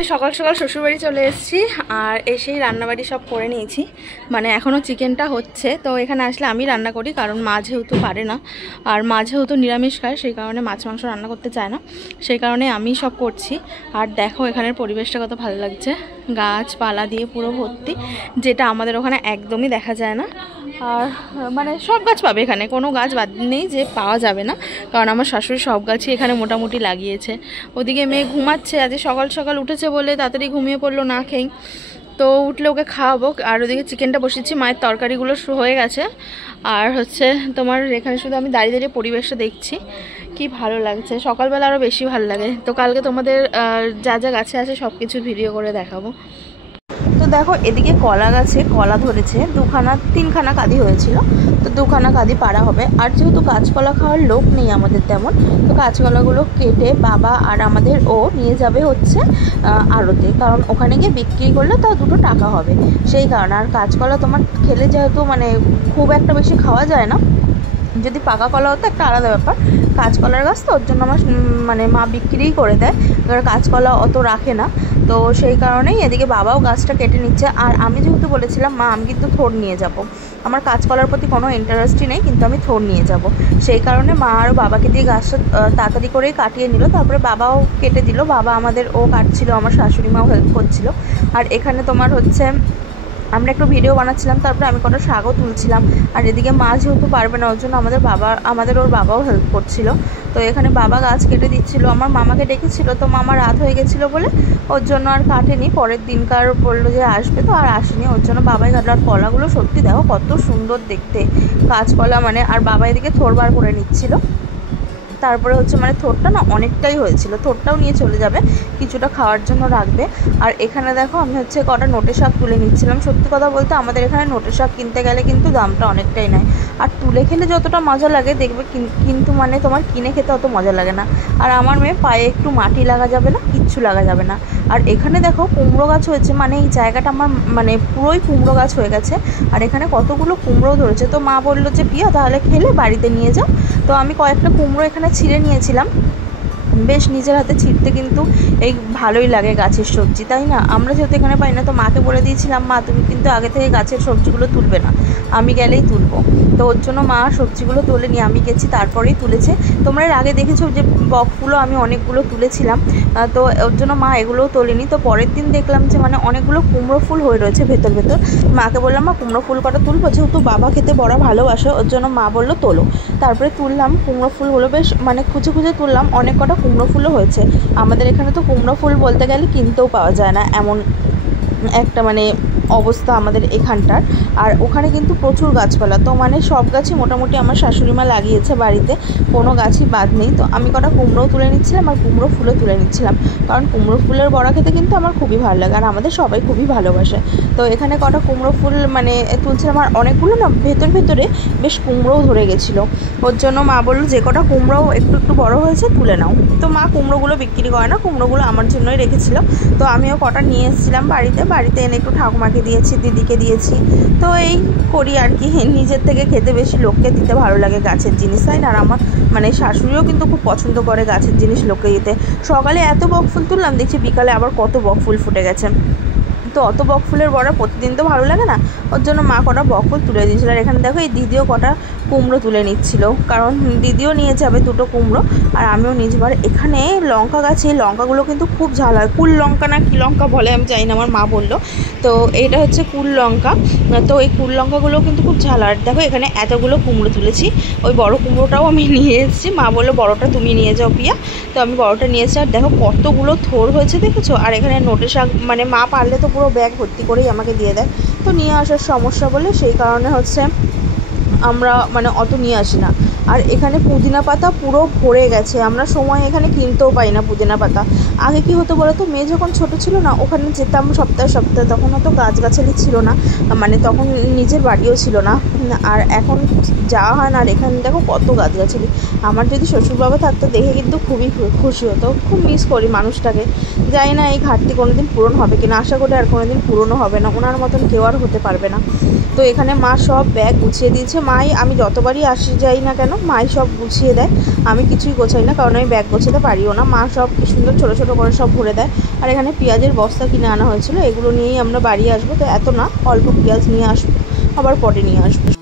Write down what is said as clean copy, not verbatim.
আজকে সকাল সকাল শ্বশুরবাড়ি চলে এসেছি আর এসেই রান্নাবাড়ি সব করে নিয়েছি। মানে এখনও চিকেনটা হচ্ছে, তো এখানে আসলে আমি রান্না করি, কারণ মা যেহেতু পারে না আর মা যেহেতু নিরামিষ খায়, সেই কারণে মাছ মাংস রান্না করতে চায় না, সেই কারণে আমি সব করছি। আর দেখো এখানের পরিবেশটা কত ভালো লাগছে, গাছপালা দিয়ে পুরো ভর্তি, যেটা আমাদের ওখানে একদমই দেখা যায় না। আর মানে সব গাছ পাবে এখানে, কোনো গাছ বাদ নেই যে পাওয়া যাবে না, কারণ আমার শাশুড়ি সব গাছই এখানে মোটামুটি লাগিয়েছে। ওদিকে মেয়ে ঘুমাচ্ছে, আজ সকাল সকাল উঠেছে বলে তাড়াতাড়ি ঘুমিয়ে পড়লো না খেয়ে, তো উঠলে ওকে খাওয়াবো। আর ওদিকে চিকেনটা বসেছি, মায়ের তরকারিগুলো হয়ে গেছে। আর হচ্ছে তোমার এখানে শুধু আমি দাঁড়িয়ে দাঁড়িয়ে পরিবেশটা দেখছি, কি ভালো লাগছে, সকালবেলা আরও বেশি ভালো লাগে। তো কালকে তোমাদের যা যা গাছে আছে সব কিছু ভিডিও করে দেখাবো। তো দেখো এদিকে কলা গাছে কলা ধরেছে, তিনখানা কাঁদি হয়েছিল, তো দুখানা কাঁদি পাড়া হবে। আর যেহেতু কাঁচকলা খাওয়ার লোক নেই আমাদের তেমন, তো কাঁচকলাগুলো কেটে বাবা আর আমাদের ও নিয়ে যাবে হচ্ছে আড়তে, কারণ ওখানে গিয়ে বিক্রি করলে তাও দুটো টাকা হবে, সেই কারণে। আর কাঁচকলা তোমার খেলে যেহেতু মানে খুব একটা বেশি খাওয়া যায় না, যদি পাকা কলা হতো একটা আলাদা ব্যাপার, কাঁচকলার গাছ তো ওর জন্য আমার মানে মা বিক্রিই করে দেয়, এবার কাঁচকলা অত রাখে না, তো সেই কারণেই এদিকে বাবাও গাছটা কেটে নিচ্ছে। আর আমি যেহেতু বলেছিলাম মা আমি কিন্তু থোড় নিয়ে যাব, আমার কাঁচকলার প্রতি কোনো ইন্টারেস্টই নেই, কিন্তু আমি থোড় নিয়ে যাব, সেই কারণে মা আর বাবাকে দিয়ে গাছটা তাড়াতাড়ি করেই কাটিয়ে নিল। তারপরে বাবাও কেটে দিল, বাবা আমাদের ও কাটছিল, আমার শাশুড়ি মাও হেল্প করছিল। আর এখানে তোমার হচ্ছে আমরা একটু ভিডিও বানাচ্ছিলাম, তারপরে আমি কটা শাকও তুলছিলাম। আর এদিকে মা যেহেতু পারবে না, ওর জন্য আমাদের ওর বাবাও হেল্প করছিল। তো এখানে বাবা গাছ কেটে দিচ্ছিল, আমার মামাকে ডেকেছিল, তো মামা রাত হয়ে গেছিলো বলে ওর জন্য আর কাটেনি, পরের দিনকার বললো যে আসবে, তো আর আসেনি, ওর জন্য বাবাই কাটলো। আর কলাগুলো সত্যি দেখো কত সুন্দর দেখতে, কাঁচকলা মানে। আর বাবা এদিকে থোড় বার করে নিচ্ছিল, তারপরে হচ্ছে মানে থোড়টা না অনেকটাই হয়েছিল, থোড়টাও নিয়ে চলে যাবে, কিছুটা খাওয়ার জন্য রাখবে। আর এখানে দেখো আমি হচ্ছে কটা নোটে শাক তুলে নিচ্ছিলাম। সত্যি কথা বলতে আমাদের এখানে নোটে শাক কিনতে গেলে কিন্তু দামটা অনেকটাই নেয়, আর তুলে খেলে যতটা মজা লাগে দেখবে, কিন্তু মানে তোমার কিনে খেতে অত মজা লাগে না। আর আমার মেয়ে পায়ে একটু মাটি লাগা যাবে না, কিচ্ছু লাগা যাবে না। আর এখানে দেখো কুমড়ো গাছ হয়েছে, মানে এই জায়গাটা আমার মানে পুরোই কুমড়ো গাছ হয়ে গেছে। আর এখানে কতগুলো কুমড়ো ধরেছে, তো মা বললো যে পিয়া তাহলে খেলে বাড়িতে নিয়ে যাও, তো আমি কয়েকটা কুমড়ো এখানে ছিঁড়ে নিয়েছিলাম। বেশ নিজের হাতে ছিঁড়তে কিন্তু এই ভালোই লাগে গাছের সবজি, তাই না? আমরা যেহেতু এখানে পাই না, তো মাকে বলে দিয়েছিলাম মা তুমি কিন্তু আগে থেকে গাছের সবজিগুলো তুলবে না, আমি গেলেই তুলবো, তো ওর জন্য মা সবজিগুলো তোলেনি, আমি গেছি তারপরেই তুলেছে। তোমরা এর আগে দেখেছো যে বকফুলও আমি অনেকগুলো তুলেছিলাম, তো ওর জন্য মা এগুলোও তোলেনি। তো পরের দিন দেখলাম যে মানে অনেকগুলো কুমড়ো ফুল হয়ে রয়েছে ভেতর ভেতর, মাকে বললাম মা কুমড়ো ফুল কটা তুলবো, যেহেতু বাবা খেতে বড় ভালোবাসে, ওর জন্য মা বললো তোলো। তারপরে তুললাম কুমড়ো ফুলগুলো, বেশ মানে খুঁজে খুঁজে তুললাম, অনেক কটা কুমড়ো ফুলও হয়েছে। আমাদের এখানে তো কুমড়ো ফুল বলতে গেলে কিনতেও পাওয়া যায় না, এমন একটা মানে অবস্থা আমাদের এখানটার। আর ওখানে কিন্তু প্রচুর গাছপালা, তো মানে সব গাছই মোটামুটি আমার শাশুড়ি মা লাগিয়েছে বাড়িতে, কোনো গাছই বাদ নেই। তো আমি কটা কুমড়োও তুলে নিচ্ছিলাম আর কুমড়ো ফুলও তুলে নিচ্ছিলাম, কারণ কুমড়ো ফুলের বড়া খেতে কিন্তু আমার খুবই ভালো লাগে, আর আমাদের সবাই খুবই ভালোবাসে। তো এখানে কটা কুমড়ো ফুল মানে তুলছিলাম, আর অনেকগুলো না ভেতরে বেশ কুমড়োও ধরে গেছিলো, ওর জন্য মা বললো যে কটা কুমড়োও একটু একটু বড় হয়েছে তুলে নাও। তো মা কুমড়োগুলো বিক্রি করে না, কুমড়োগুলো আমার জন্যই রেখেছিল। তো আমিও কটা নিয়ে এসেছিলাম বাড়িতে এনে একটু ঠাকুমাকে দিয়েছি, দিদিকে দিয়েছি, তো এই করি আর কি। নিজের থেকে খেতে বেশি লোককে দিতে ভালো লাগে গাছের জিনিস, তাই না? আর আমার মানে শাশুড়িও কিন্তু খুব পছন্দ করে গাছের জিনিস লোককে দিতে। সকালে এত বকফুল তুললাম, দেখছি বিকালে আবার কত বকফুল ফুটে গেছে, তো অত বকফুলের বড়া প্রতিদিন তো ভালো লাগে না, ওর জন্য মা কটা বকফুল তুলে দিয়েছিল। আর এখানে দেখো এই দিদিও কটা কুমড়ো তুলে নিচ্ছিল, কারণ দিদিও নিয়ে যাবে দুটো কুমড়ো আর আমিও নিয়ে যাবো। আর এখানে লঙ্কা গাছে লঙ্কাগুলো কিন্তু খুব ঝাল হয়, কুল লঙ্কা না কী লঙ্কা বলে আমি জানি না, আমার মা বললো। তো এটা হচ্ছে কুল লঙ্কা, তো এই কুল লঙ্কাগুলো কিন্তু খুব ঝাল। আর দেখো এখানে এতগুলো কুমড়ো তুলেছি, ওই বড় কুমড়োটাও আমি নিয়ে এসেছি, মা বললো বড়টা তুমি নিয়ে যাও পিয়া, তো আমি বড়টা নিয়ে এসেছি। আর দেখো কতগুলো থোড় হয়েছে দেখেছো। আর এখানে নোটে শাক মানে মা পারলে তো পুরো ব্যাগ ভর্তি করেই আমাকে দিয়ে দেয়, তো নিয়ে আসার সমস্যা বলে সেই কারণে হচ্ছে আমরা মানে অত নিয়ে আসি না। আর এখানে পুদিনা পাতা পুরো ভরে গেছে, আমরা সময় এখানে কিনতেও পাই না পুদিনা পাতা। আগে কি হতো বলো তো, মেয়ে যখন ছোট ছিল না ওখানে যেতাম সপ্তাহে সপ্তাহে, তখন অত গাছগাছালি ছিল না, মানে তখন নিজের বাড়িও ছিল না, আর এখন যাওয়া হয় না। আর এখানে দেখো কত গাছগাছালি, আমার যদি শ্বশুরবাবা থাকতো দেখে কিন্তু খুবই খুশি হতো, খুব মিস করি মানুষটাকে। জানি না এই ঘাটতি কোনোদিন পূরণ হবে কিনা, আশা করি আর কোনোদিন পূরণও হবে না, ওনার মতন কেউ আর হতে পারবে না। তো এখানে মা সব ব্যাগ গুছিয়ে দিয়েছে, মাই আমি যতবারই আসি যাই না কেন মাই সব গুছিয়ে দেয়, আমি কিছুই গোছাই না, কারণ আমি ব্যাগ গোছাতে পারিও না। মা সব কি সুন্দর ছোটো ছোটো করে সব ভরে দেয়। আর এখানে পেঁয়াজের বস্তা কিনে আনা হয়েছিল, এগুলো নিয়েই আমরা বাড়ি আসবো। তো এত না, অল্প পেঁয়াজ নিয়ে আসবো, আবার পরে নিয়ে আসবো।